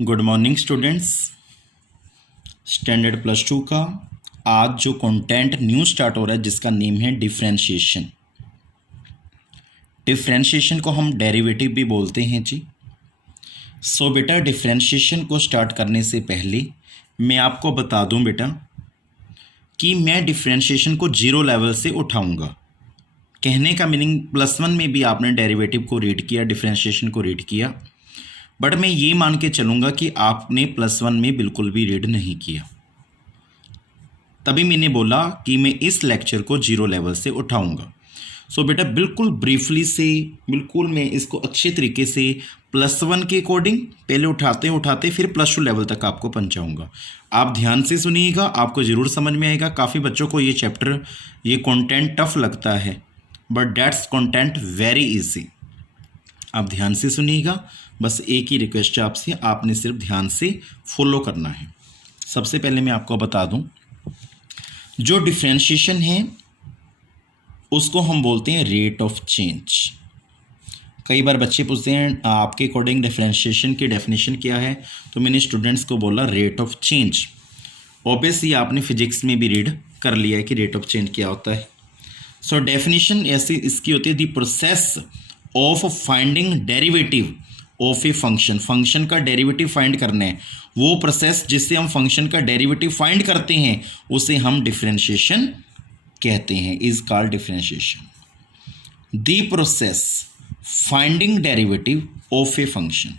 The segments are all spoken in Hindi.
Good morning students. Standard plus two का आज जो कंटेंट न्यू स्टार्ट हो रहा है जिसका नेम है डिफरेंशिएशन। डिफरेंशिएशन को हम डेरिवेटिव भी बोलते हैं जी। सो बेटा डिफरेंशिएशन को स्टार्ट करने से पहले मैं आपको बता दूं बेटा कि मैं डिफरेंशिएशन को जीरो लेवल से उठाऊंगा। कहने का मीनिंग प्लस वन में भी आपने डेरिवेटिव को रीड किया, डिफरेंशिएशन को रीड किया, बट मैं ये मान के चलूँगा कि आपने प्लस वन में बिल्कुल भी रीड नहीं किया। तभी मैंने बोला कि मैं इस लेक्चर को जीरो लेवल से उठाऊंगा। सो बेटा बिल्कुल ब्रीफली से बिल्कुल मैं इसको अच्छे तरीके से प्लस वन के अकॉर्डिंग पहले उठाते उठाते फिर प्लस टू लेवल तक आपको पहुंचाऊंगा। आप ध्यान से सुनिएगा, आपको ज़रूर समझ में आएगा। काफ़ी बच्चों को ये चैप्टर ये कंटेंट टफ लगता है, but that's content very easy. आप ध्यान से सुनिएगा। बस एक ही रिक्वेस्ट है आपसे, आपने सिर्फ ध्यान से फॉलो करना है। सबसे पहले मैं आपको बता दूं, जो डिफरेंशिएशन है उसको हम बोलते हैं रेट ऑफ चेंज। कई बार बच्चे पूछते हैं आपके अकॉर्डिंग डिफरेंशिएशन की डेफिनेशन क्या है, तो मैंने स्टूडेंट्स को बोला रेट ऑफ चेंज। ऑब्वियसली आपने फिजिक्स में भी रीड कर लिया है कि रेट ऑफ चेंज क्या होता है। सो डेफिनेशन ऐसी इसकी होती है the process of finding derivative of a function. Function का डेरिवेटिव फाइंड करना है, वो प्रोसेस जिससे हम फंक्शन का डेरिवेटिव फाइंड करते हैं उसे हम डिफरेंशिएशन कहते हैं, is called differentiation. The process finding derivative of a function,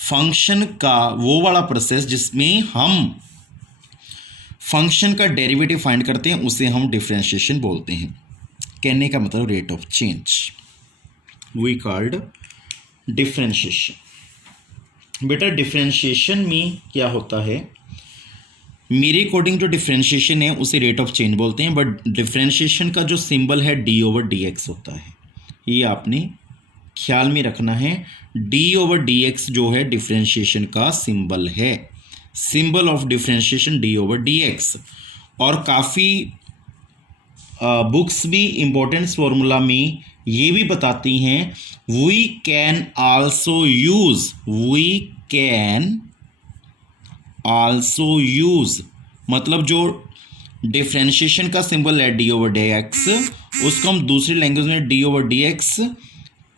function का वो वाला प्रोसेस जिसमें हम फंक्शन का डेरिवेटिव फाइंड करते हैं उसे हम डिफरेंशिएशन बोलते हैं। कहने का मतलब rate of change we called differentiation. बेटा डिफरेंशिएशन में क्या होता है, मेरे अकॉर्डिंग जो डिफरेंशिएशन है उसे रेट ऑफ चेंज बोलते हैं, बट डिफरेंशिएशन का जो सिंबल है डी ओवर डी एक्स होता है। ये आपने ख्याल में रखना है। डी ओवर डी एक्स जो है डिफरेंशिएशन का सिंबल है, symbol of differentiation D over D x. और काफ़ी बुक्स भी इम्पोर्टेंस फॉर्मूला में ये भी बताती हैं वी कैन आल्सो यूज, मतलब जो डिफरेंशिएशन का सिंबल है डी ओवर डी एक्स, उसको हम दूसरी लैंग्वेज में D over D X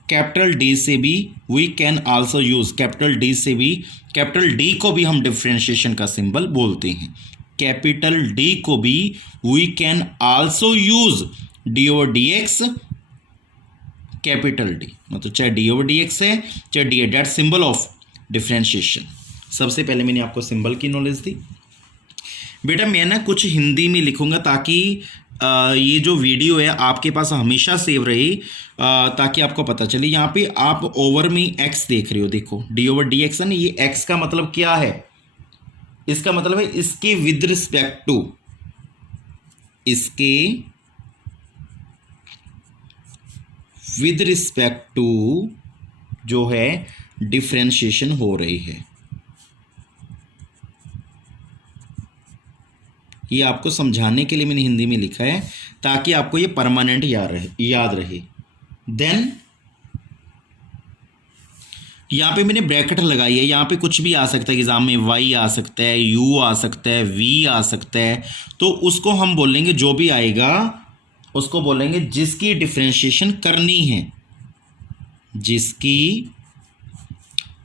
capital D से भी we can also use, capital D से भी, कैपिटल डी को भी हम डिफरेंशिएशन का सिंबल बोलते हैं। कैपिटल डी को भी we can also use D over D X capital D, मतलब चाहे डी ओवर डी एक्स है चाहे डी है, दैट सिंबल ऑफ डिफरेंशिएशन। सबसे पहले मैंने आपको सिंबल की नॉलेज दी। बेटा मैं ना कुछ हिंदी में लिखूंगा ताकि ये जो वीडियो है आपके पास हमेशा सेव रहे, ताकि आपको पता चले। यहाँ पे आप ओवर में एक्स देख रहे हो, देखो डी ओवर डी एक्स है ना, ये एक्स का मतलब क्या है, इसका मतलब है इसके विद रिस्पेक्ट टू, इसके विद रिस्पेक्ट टू जो है डिफरेंशिएशन हो रही है। ये आपको समझाने के लिए मैंने हिंदी में लिखा है ताकि आपको ये परमानेंट याद रहे। देन यहाँ पे मैंने ब्रैकेट लगाई है, यहाँ पे कुछ भी आ सकता है एग्जाम में, वाई आ सकता है, यू आ सकता है, वी आ सकता है, तो उसको हम बोलेंगे, जो भी आएगा उसको बोलेंगे जिसकी डिफरेंशिएशन करनी है, जिसकी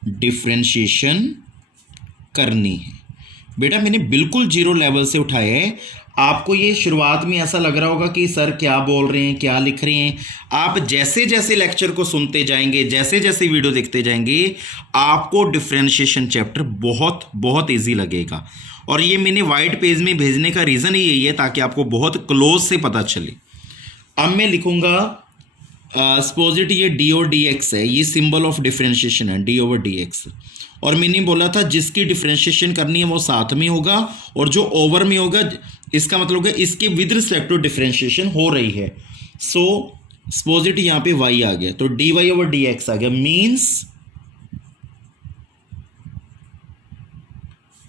डिफरेंशिएशन करनी है। बेटा मैंने बिल्कुल जीरो लेवल से उठाया है। आपको ये शुरुआत में ऐसा लग रहा होगा कि सर क्या बोल रहे हैं, क्या लिख रहे हैं। आप जैसे जैसे लेक्चर को सुनते जाएंगे, जैसे जैसे वीडियो देखते जाएंगे, आपको डिफरेंशिएशन चैप्टर बहुत बहुत इजी लगेगा। और ये मैंने वाइट पेज में भेजने का रीज़न ही यही है ताकि आपको बहुत क्लोज से पता चले। अब मैं लिखूंगा सपोज इट ये डी ओवर डी एक्स है, ये सिंबल ऑफ डिफरेंशिएशन है डी ओवर डी एक्स। और मैंने बोला था जिसकी डिफरेंशिएशन करनी है वो साथ में होगा, और जो ओवर में होगा इसका मतलब होगा इसके विद रिस्पेक्ट टू डिफरेंशिएशन हो रही है। सो सपोज इट यहाँ पे y आ गया तो d y over D x आ गया, means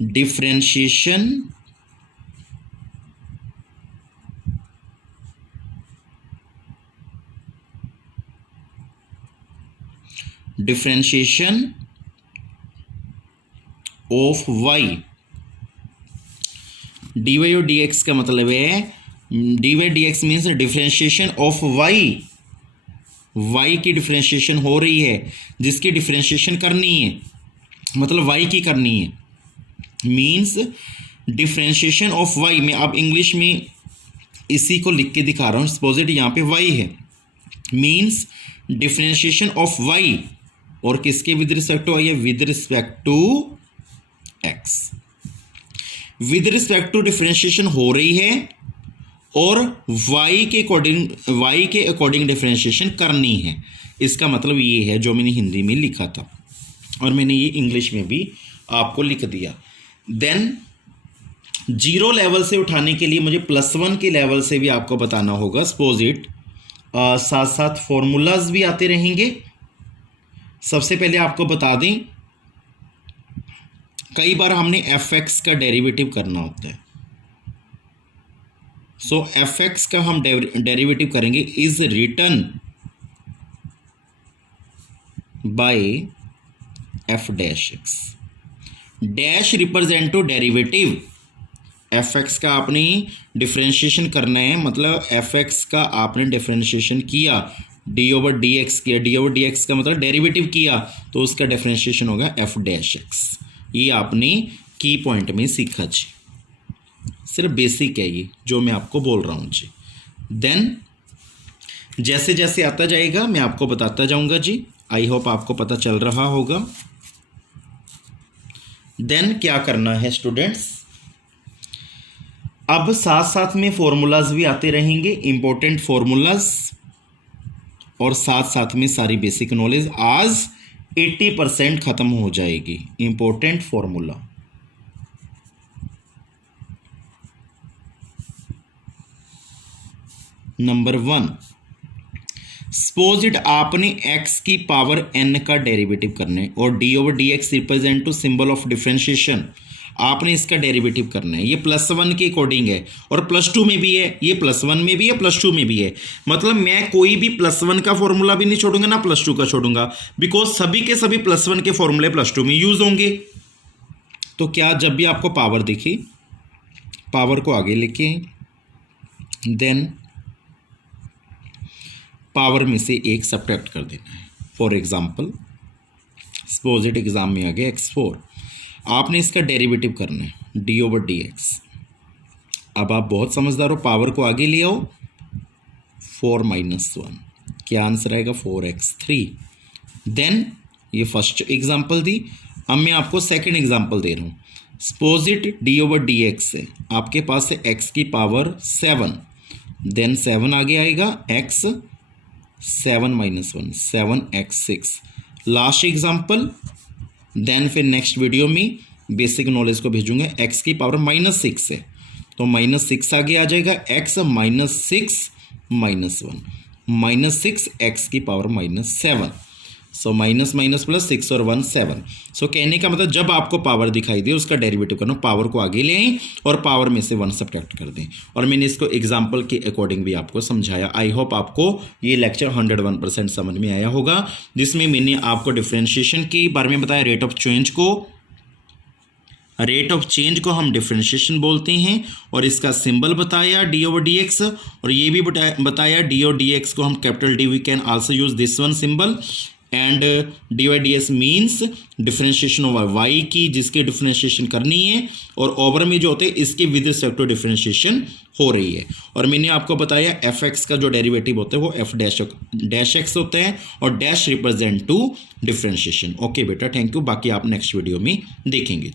differentiation of y, d y और डी एक्स का मतलब है d y d x means differentiation of y, y की डिफ्रेंशिएशन हो रही है, जिसकी डिफ्रेंशिएशन करनी है मतलब वाई की करनी है, मीन्स डिफ्रेंशिएशन ऑफ वाई। मैं अब इंग्लिश में इसी को लिख के दिखा रहा हूँ, सपोजिट यहाँ पे वाई है, मीन्स डिफ्रेंशिएशन ऑफ वाई, और किसके विद रिस्पेक्ट टू आई है, with respect to X. With respect to differentiation हो रही है और y के अकॉर्डिंग डिफ्रेंशिएशन करनी है। इसका मतलब ये है जो मैंने हिंदी में लिखा था और मैंने ये इंग्लिश में भी आपको लिख दिया। देन 0 लेवल से उठाने के लिए मुझे +1 के लेवल से भी आपको बताना होगा। सपोज इट साथ साथ फॉर्मूलाज भी आते रहेंगे। सबसे पहले आपको बता दें, कई बार हमने fx का डेरिवेटिव करना होता है, सो fx का हम डेरिवेटिव करेंगे is written by f dash x, dash represent to derivative. fx का आपने डिफ्रेंशिएशन करना है, मतलब fx का आपने डिफ्रेंशिएशन किया, डी ओवर डी एक्स किया, डी ओवर डी एक्स का मतलब डेरिवेटिव किया, तो उसका डिफ्रेंशिएशन होगा f डैश x। ये आपने की पॉइंट में सीखा जी, सिर्फ बेसिक है ये जो मैं आपको बोल रहा हूँ जी। देन जैसे जैसे आता जाएगा मैं आपको बताता जाऊंगा जी। आई होप आपको पता चल रहा होगा। देन क्या करना है स्टूडेंट्स, अब साथ साथ में फॉर्मूलाज भी आते रहेंगे, इंपॉर्टेंट फॉर्मूलाज, और साथ साथ में सारी बेसिक नॉलेज आज 80% खत्म हो जाएगी। Important formula, number 1, suppose it आपने x की पावर n का डेरिवेटिव करना है और d over D x represent to symbol of differentiation, आपने इसका डेरिवेटिव करना है। ये +1 के अकॉर्डिंग है और +2 में भी है, ये +1 में भी है, +2 में भी है। मतलब मैं कोई भी +1 का फॉर्मूला भी नहीं छोड़ूंगा ना +2 का छोड़ूंगा, बिकॉज सभी के सभी +1 के फॉर्मूले +2 में यूज होंगे। तो क्या जब भी आपको पावर दिखे, पावर को आगे लेके देन पावर में से एक सब्ट्रैक्ट कर देना है। For example suppose it exam में आ गया x4, आपने इसका डेरिवेटिव करना है डी ओवर डी एक्स। अब आप बहुत समझदार हो, पावर को आगे ले आओ, 4 - 1, क्या आंसर आएगा 4x3। देन ये फर्स्ट एग्जाम्पल दी, अब मैं आपको सेकंड एग्जाम्पल दे रहा हूँ। Suppose it D over D x है, आपके पास है x की पावर 7, देन 7 आगे आएगा x 7 - 1 7x6। Last example, then फिर नेक्स्ट वीडियो में बेसिक नॉलेज को भेजूंगा। x की पावर -6 है तो -6 आगे आ जाएगा, x -6 - 1 -6 x की power -7, so minus minus plus 6 और 1 7। सो कहने का मतलब जब आपको पावर दिखाई दे उसका डेरिवेटिव करना, पावर को आगे ले आएं और पावर में से 1 सब्ट्रैक्ट कर दें। और मैंने इसको एग्जाम्पल के अकॉर्डिंग भी आपको समझाया। आई होप आपको ये लेक्चर 101% समझ में आया होगा, जिसमें मैंने आपको डिफ्रेंशिएशन के बारे में बताया, रेट ऑफ चेंज को हम डिफ्रेंशिएशन बोलते हैं, और इसका सिंबल बताया डी ओवर डी एक्स, और ये भी बताया डी ओवर डी एक्स को हम capital D, we can also use this one symbol, and d y d s means differentiation over y की, जिसकी डिफ्रेंशिएशन करनी है, और ओवर में जो होते हैं इसके विद रिस्पेक्ट टू डिफ्रेंशिएशन हो रही है। और मैंने आपको बताया एफ एक्स का जो डेरिवेटिव होता है वो एफ डैश एक्स होता है, और dash represent to differentiation. Okay बेटा, थैंक यू, बाकी आप नेक्स्ट वीडियो में देखेंगे।